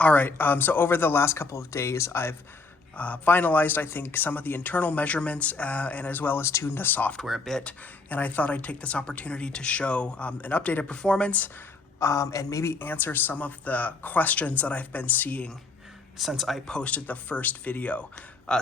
All right, so over the last couple of days, I've finalized, I think, some of the internal measurements and as well as tuned the software a bit. And I thought I'd take this opportunity to show an updated performance and maybe answer some of the questions that I've been seeing since I posted the first video.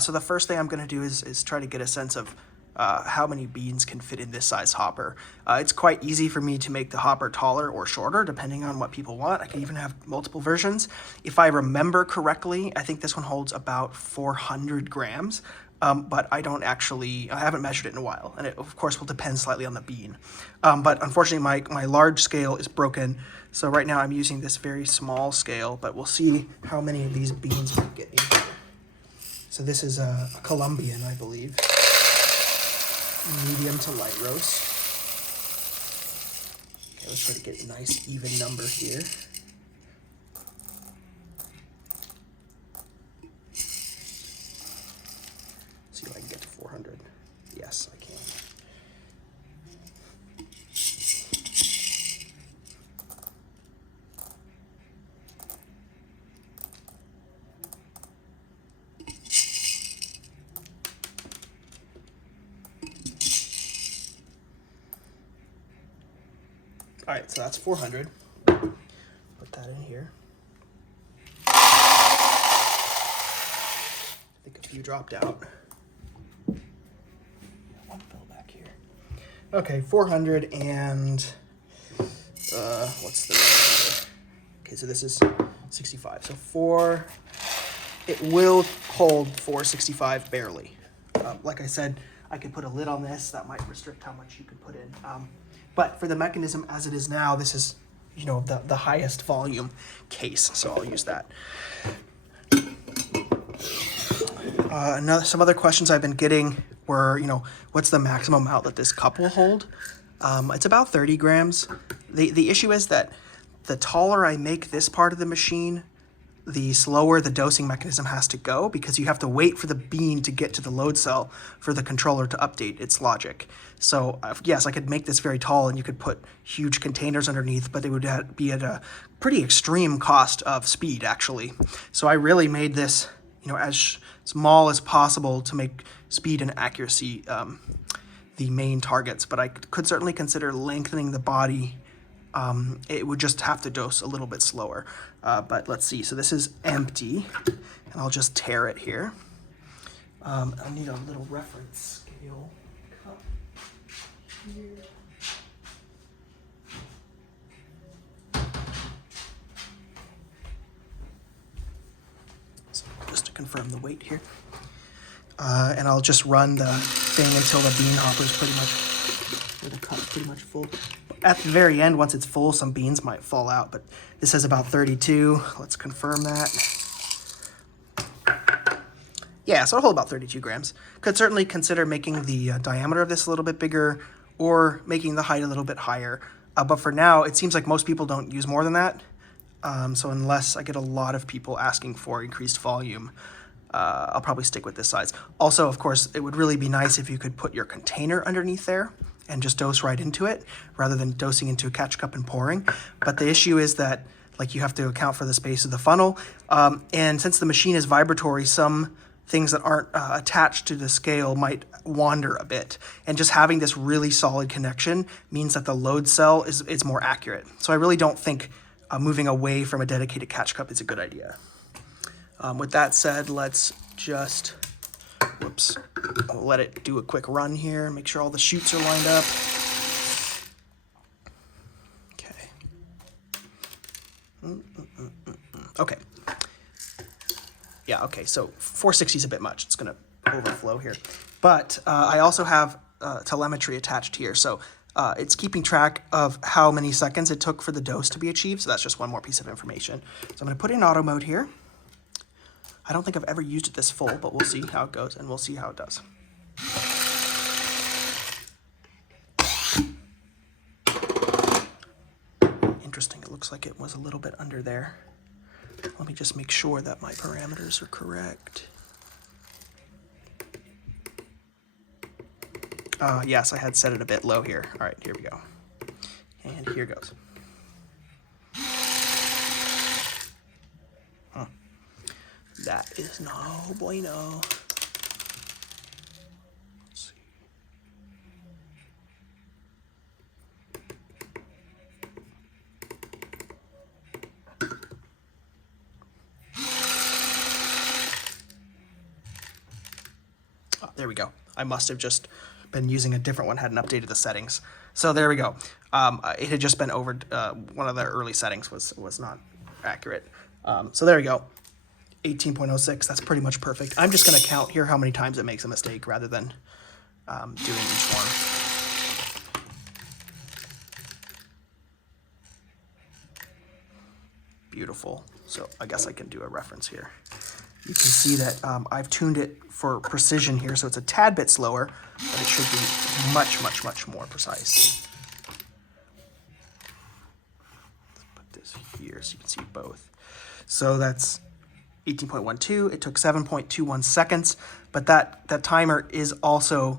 So the first thing I'm going to do is try to get a sense of how many beans can fit in this size hopper. It's quite easy for me to make the hopper taller or shorter depending on what people want. I can even have multiple versions. If I remember correctly, I think this one holds about 400 grams, but I haven't measured it in a while, and it of course will depend slightly on the bean. But unfortunately my large scale is broken, so right now I'm using this very small scale, but we'll see how many of these beans we get in here. So this is a Colombian, I believe. Medium to light roast. Okay, let's try to get a nice even number here. See if I can get to 400. Yes, I can. All right, so that's 400. Put that in here. I think a few dropped out. One fell back here. Okay, 400 and what's the number? Okay, so this is 65. So it will hold 465 barely. Like I said, I could put a lid on this. That might restrict how much you can put in. But for the mechanism as it is now, this is, the highest volume case, so I'll use that. Some other questions I've been getting were, what's the maximum outlet this cup will hold? It's about 30 grams. The issue is that the taller I make this part of the machine, the slower the dosing mechanism has to go, because you have to wait for the bean to get to the load cell for the controller to update its logic. So yes, I could make this very tall and you could put huge containers underneath, but it would be at a pretty extreme cost of speed, actually. So I really made this, as small as possible to make speed and accuracy the main targets, but I could certainly consider lengthening the body. It would just have to dose a little bit slower. But let's see. So this is empty, and I'll just tear it here. I need a little reference scale cup here. So just to confirm the weight here. And I'll just run the thing until the bean hopper is the cup's pretty much full. At the very end, once it's full, some beans might fall out, but this says about 32. Let's confirm that. Yeah, so it'll hold about 32 grams. Could certainly consider making the diameter of this a little bit bigger or making the height a little bit higher. But for now, it seems like most people don't use more than that. So unless I get a lot of people asking for increased volume, I'll probably stick with this size. Also, of course, it would really be nice if you could put your container underneath there and just dose right into it rather than dosing into a catch cup and pouring. But the issue is that you have to account for the space of the funnel. And since the machine is vibratory, some things that aren't attached to the scale might wander a bit. And just having this really solid connection means that the load cell is more accurate. So I really don't think moving away from a dedicated catch cup is a good idea. With that said, let's just, I'll let it do a quick run here, make sure all the chutes are lined up. Okay. Okay. Yeah, okay, so 460 is a bit much. It's going to overflow here. But I also have telemetry attached here, so it's keeping track of how many seconds it took for the dose to be achieved, so that's just one more piece of information. So I'm going to put it in auto mode here. I don't think I've ever used it this full, but we'll see how it goes, and we'll see how it does. Interesting, it looks like it was a little bit under there. Let me just make sure that my parameters are correct. Yes, I had set it a bit low here. All right, here we go. And here goes. That is no bueno. Let's see. Oh, there we go. I must have just been using a different one, hadn't updated the settings. So there we go. It had just been over, one of the early settings was not accurate. So there we go. 18.06, that's pretty much perfect. I'm just going to count here how many times it makes a mistake rather than doing each one. Beautiful. So I guess I can do a reference here. You can see that I've tuned it for precision here, so it's a tad bit slower, but it should be much, much, much more precise. Let's put this here so you can see both. So that's 18.12. It took 7.21 seconds, but that timer is also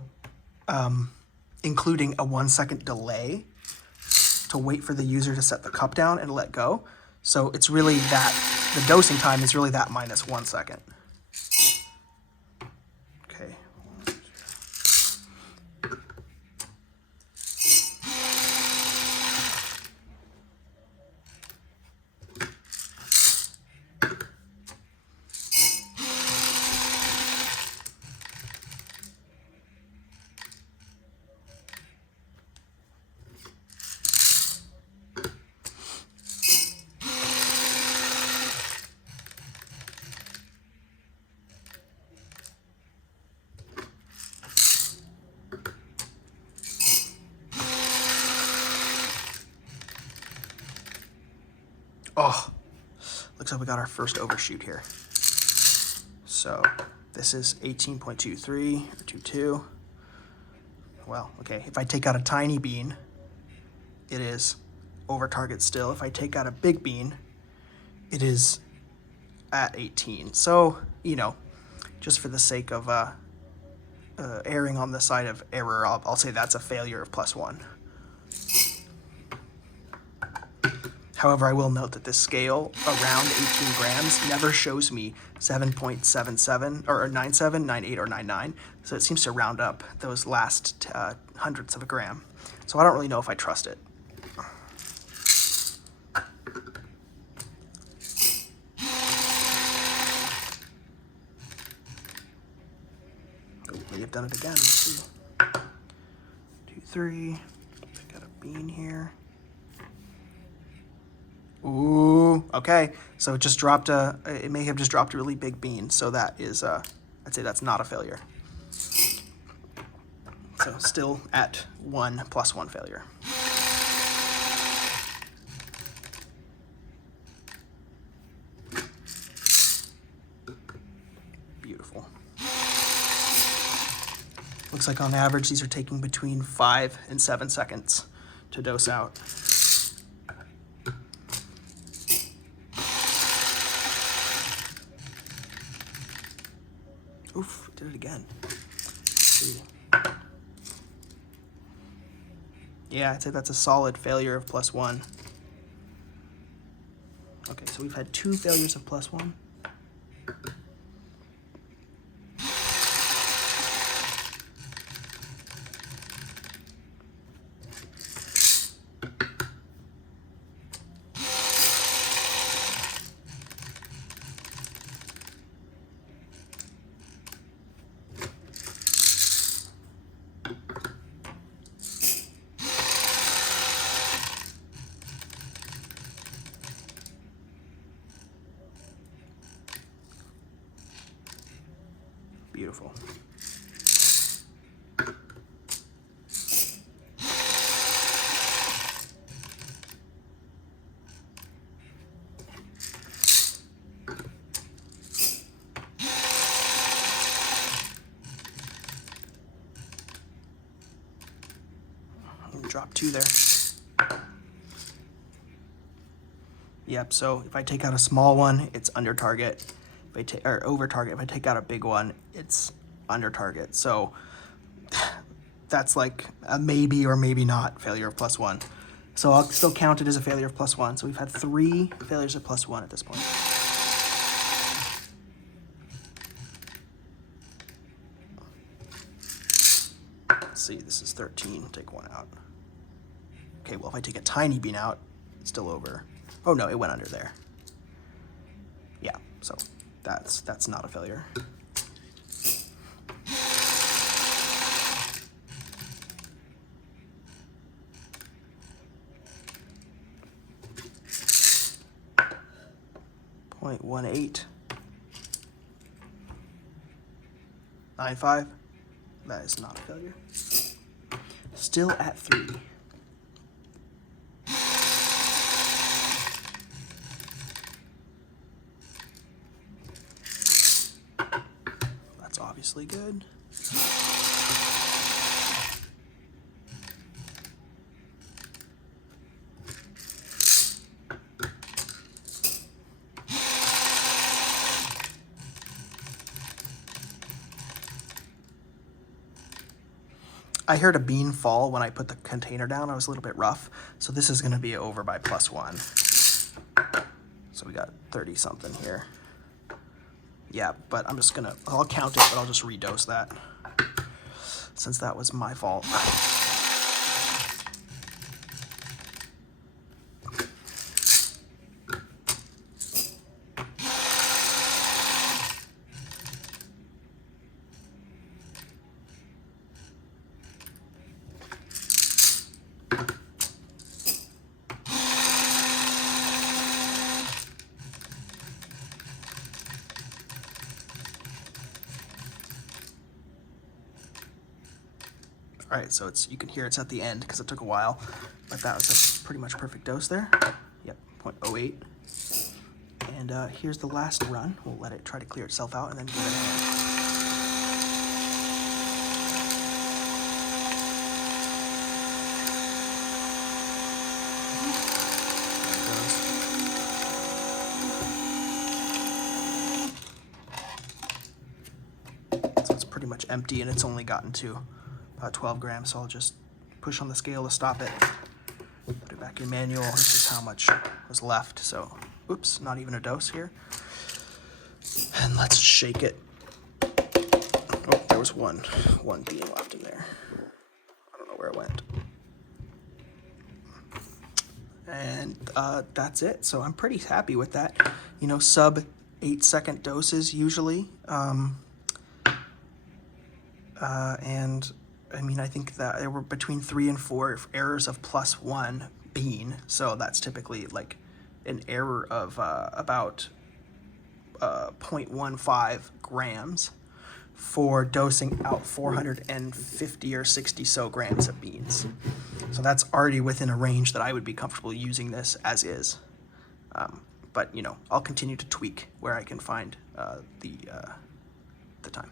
including a 1 second delay to wait for the user to set the cup down and let go. So it's really that, the dosing time is really that minus 1 second. Okay. Oh, looks like we got our first overshoot here. So this is 18.23 or 22. Well, okay, if I take out a tiny bean, it is over target still. If I take out a big bean, it is at 18. So, you know, just for the sake of erring on the side of error, I'll say that's a failure of +1. However, I will note that this scale around 18 grams never shows me 7.77 or 97, 98, or 99. So it seems to round up those last hundredths of a gram. So I don't really know if I trust it. Oh, may have done it again. Let's see. 2, 3. I got a bean here. Ooh, okay. So it just dropped it may have just dropped a really big bean. So that is, I'd say that's not a failure. So still at 1 +1 failure. Beautiful. Looks like on average, these are taking between 5 and 7 seconds to dose out. Oof, did it again. Let's see. Yeah, I'd say that's a solid failure of +1. Okay, so we've had 2 failures of +1. Beautiful. Drop 2 there. Yep, so if I take out a small one, it's under target. If I take, or over target. If I take out a big one, it's under target. So that's like a maybe or maybe not failure of +1. So I'll still count it as a failure of +1. So we've had 3 failures of +1 at this point. see, this is 13, take 1 out. Okay, well, if I take a tiny bean out, it's still over. Oh no, it went under there. Yeah, so that's not a failure. .1895. That is not a failure. Still at 3. That's obviously good. I heard a bean fall when I put the container down. I was a little bit rough. So this is going to be over by +1. So we got 30 something here. Yeah, but I'll count it, but I'll just redose that since that was my fault. All right, so you can hear it's at the end because it took a while, but that was a pretty much perfect dose there. Yep, 0.08. And here's the last run. We'll let it try to clear itself out and then give it a hand. So it's pretty much empty and it's only gotten to 12 grams, so I'll just push on the scale to stop it. Put it back in manual. This is how much was left. So, oops, not even a dose here. And let's shake it. Oh, there was one bean left in there. I don't know where it went. And that's it. So I'm pretty happy with that. You know, sub 8-second doses usually. And I mean, I think that there were between 3 and 4 errors of +1 bean. So that's typically like an error of about 0.15 grams for dosing out 450 or 60 so grams of beans. So that's already within a range that I would be comfortable using this as is. But, you know, I'll continue to tweak where I can find the time.